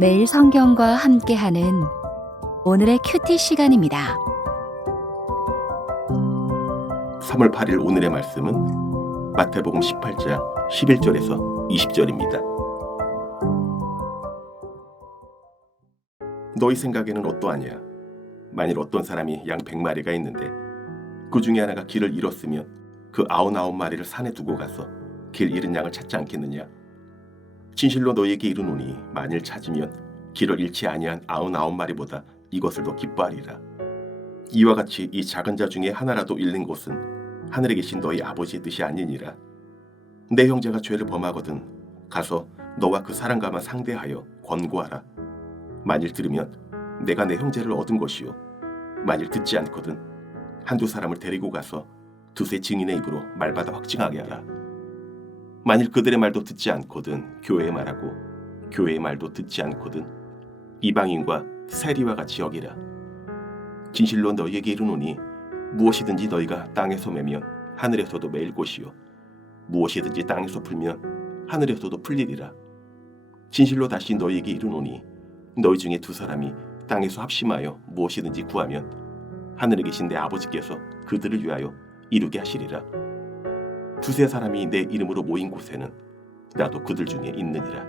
매일 성경과 함께하는 오늘의 큐티 시간입니다. 3월 8일 오늘의 말씀은 마태복음 18장 11절에서 20절입니다. 너희 생각에는 어떠하냐? 만일 어떤 사람이 양 100마리가 있는데 그 중에 하나가 길을 잃었으면 그 99마리를 산에 두고 가서 길 잃은 양을 찾지 않겠느냐? 진실로 너희에게 이르노니 만일 찾으면 길을 잃지 아니한 99마리보다 이것을 더 기뻐하리라. 이와 같이 이 작은 자 중에 하나라도 잃는 곳은 하늘에 계신 너희 아버지의 뜻이 아니니라. 내 형제가 죄를 범하거든 가서 너와 그 사람과만 상대하여 권고하라. 만일 들으면 내가 내 형제를 얻은 것이요, 만일 듣지 않거든 한두 사람을 데리고 가서 두세 증인의 입으로 말받아 확증하게 하라. 만일 그들의 말도 듣지 않거든 교회의 말하고 교회의 말도 듣지 않거든 이방인과 세리와 같이 여기라. 진실로 너희에게 이르노니 무엇이든지 너희가 땅에서 매면 하늘에서도 매일 것이요, 무엇이든지 땅에서 풀면 하늘에서도 풀리리라. 진실로 다시 너희에게 이르노니 너희 중에 두 사람이 땅에서 합심하여 무엇이든지 구하면 하늘에 계신 내 아버지께서 그들을 위하여 이루게 하시리라. 두세 사람이 내 이름으로 모인 곳에는 나도 그들 중에 있느니라.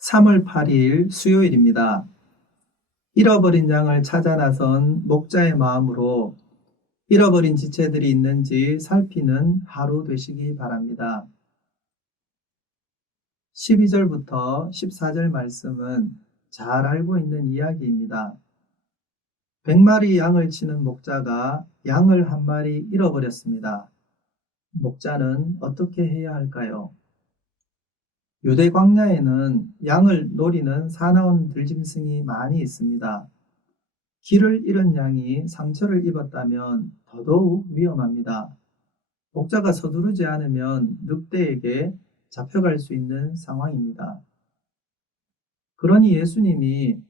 (3월 8일) 수요일입니다. 잃어버린 양을 찾아 나선 목자의 마음으로 잃어버린 지체들이 있는지 살피는 하루 되시기 바랍니다. 12절부터 14절 말씀은 잘 알고 있는 이야기입니다. 100마리 양을 치는 목자가 양을 한 마리 잃어버렸습니다. 목자는 어떻게 해야 할까요? 유대 광야에는 양을 노리는 사나운 들짐승이 많이 있습니다. 길을 잃은 양이 상처를 입었다면 더더욱 위험합니다. 목자가 서두르지 않으면 늑대에게 잡혀갈 수 있는 상황입니다. 그러니 예수님이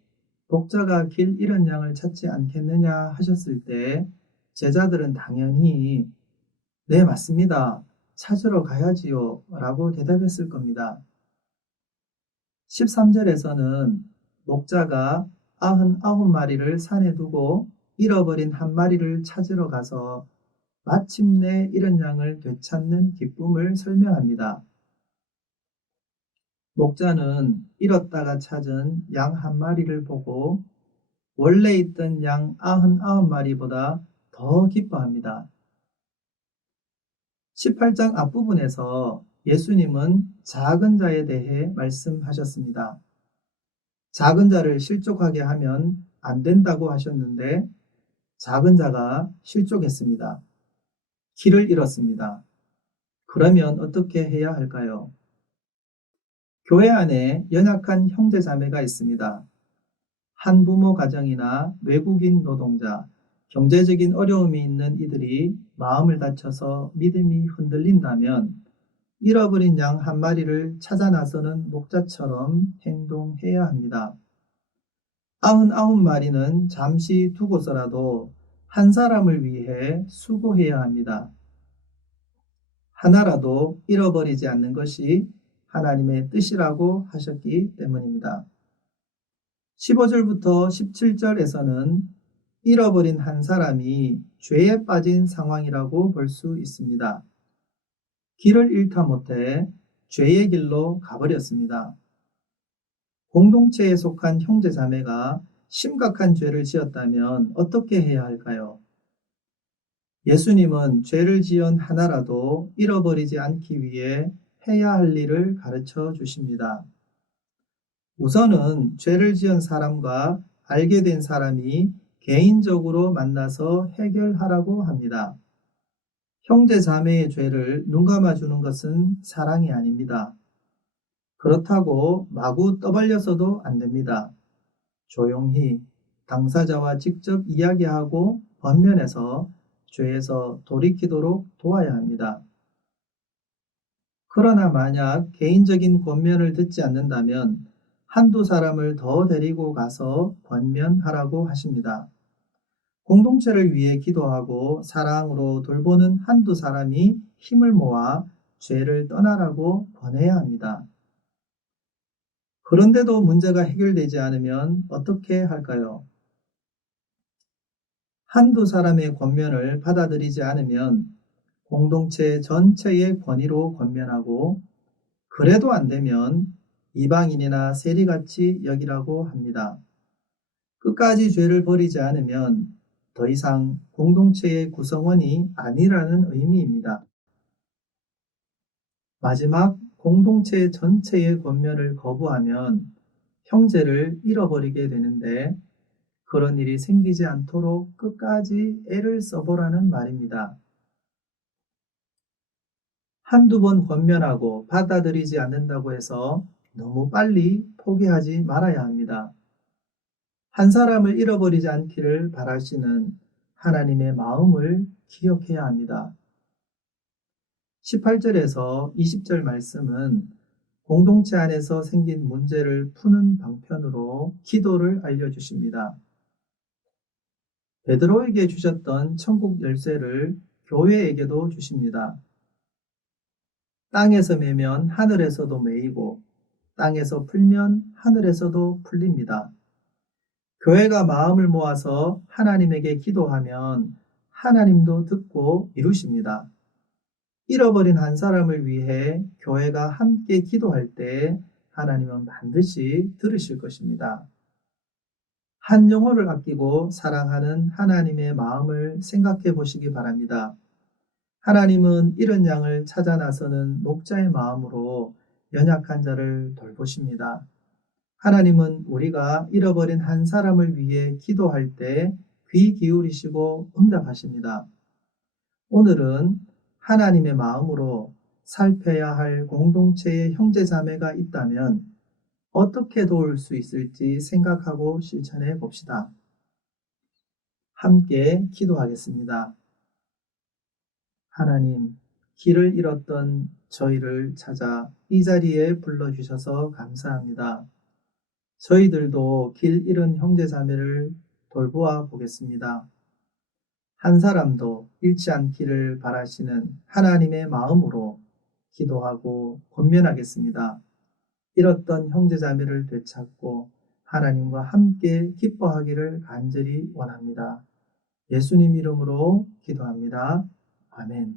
목자가 길 잃은 양을 찾지 않겠느냐 하셨을 때 제자들은 당연히 네, 맞습니다. 찾으러 가야지요 라고 대답했을 겁니다. 13절에서는 목자가 99마리를 산에 두고 잃어버린 한 마리를 찾으러 가서 마침내 잃은 양을 되찾는 기쁨을 설명합니다. 목자는 잃었다가 찾은 양 한 마리를 보고 원래 있던 양 99마리보다 더 기뻐합니다. 18장 앞부분에서 예수님은 작은 자에 대해 말씀하셨습니다. 작은 자를 실족하게 하면 안 된다고 하셨는데 작은 자가 실족했습니다. 길을 잃었습니다. 그러면 어떻게 해야 할까요? 교회 안에 연약한 형제 자매가 있습니다. 한부모 가정이나 외국인 노동자, 경제적인 어려움이 있는 이들이 마음을 다쳐서 믿음이 흔들린다면 잃어버린 양 한 마리를 찾아 나서는 목자처럼 행동해야 합니다. 99마리는 잠시 두고서라도 한 사람을 위해 수고해야 합니다. 하나라도 잃어버리지 않는 것이 하나님의 뜻이라고 하셨기 때문입니다. 15절부터 17절에서는 잃어버린 한 사람이 죄에 빠진 상황이라고 볼 수 있습니다. 길을 잃다 못해 죄의 길로 가버렸습니다. 공동체에 속한 형제 자매가 심각한 죄를 지었다면 어떻게 해야 할까요? 예수님은 죄를 지은 하나라도 잃어버리지 않기 위해 해야 할 일을 가르쳐 주십니다. 우선은 죄를 지은 사람과 알게 된 사람이 개인적으로 만나서 해결하라고 합니다. 형제 자매의 죄를 눈감아주는 것은 사랑이 아닙니다. 그렇다고 마구 떠벌려서도 안 됩니다. 조용히 당사자와 직접 이야기하고 번면해서 죄에서 돌이키도록 도와야 합니다. 그러나 만약 개인적인 권면을 듣지 않는다면 한두 사람을 더 데리고 가서 권면하라고 하십니다. 공동체를 위해 기도하고 사랑으로 돌보는 한두 사람이 힘을 모아 죄를 떠나라고 권해야 합니다. 그런데도 문제가 해결되지 않으면 어떻게 할까요? 한두 사람의 권면을 받아들이지 않으면 공동체 전체의 권위로 권면하고, 그래도 안 되면 이방인이나 세리같이 여기라고 합니다. 끝까지 죄를 버리지 않으면 더 이상 공동체의 구성원이 아니라는 의미입니다. 마지막 공동체 전체의 권면을 거부하면 형제를 잃어버리게 되는데, 그런 일이 생기지 않도록 끝까지 애를 써보라는 말입니다. 한두 번 권면하고 받아들이지 않는다고 해서 너무 빨리 포기하지 말아야 합니다. 한 사람을 잃어버리지 않기를 바라시는 하나님의 마음을 기억해야 합니다. 18절에서 20절 말씀은 공동체 안에서 생긴 문제를 푸는 방편으로 기도를 알려주십니다. 베드로에게 주셨던 천국 열쇠를 교회에게도 주십니다. 땅에서 매면 하늘에서도 매이고, 땅에서 풀면 하늘에서도 풀립니다. 교회가 마음을 모아서 하나님에게 기도하면 하나님도 듣고 이루십니다. 잃어버린 한 사람을 위해 교회가 함께 기도할 때 하나님은 반드시 들으실 것입니다. 한 영혼을 아끼고 사랑하는 하나님의 마음을 생각해 보시기 바랍니다. 하나님은 이런 양을 찾아 나서는 목자의 마음으로 연약한 자를 돌보십니다. 하나님은 우리가 잃어버린 한 사람을 위해 기도할 때 귀 기울이시고 응답하십니다. 오늘은 하나님의 마음으로 살펴야 할 공동체의 형제자매가 있다면 어떻게 도울 수 있을지 생각하고 실천해 봅시다. 함께 기도하겠습니다. 하나님, 길을 잃었던 저희를 찾아 이 자리에 불러주셔서 감사합니다. 저희들도 길 잃은 형제자매를 돌보아 보겠습니다. 한 사람도 잃지 않기를 바라시는 하나님의 마음으로 기도하고 권면하겠습니다. 잃었던 형제자매를 되찾고 하나님과 함께 기뻐하기를 간절히 원합니다. 예수님 이름으로 기도합니다. 아멘.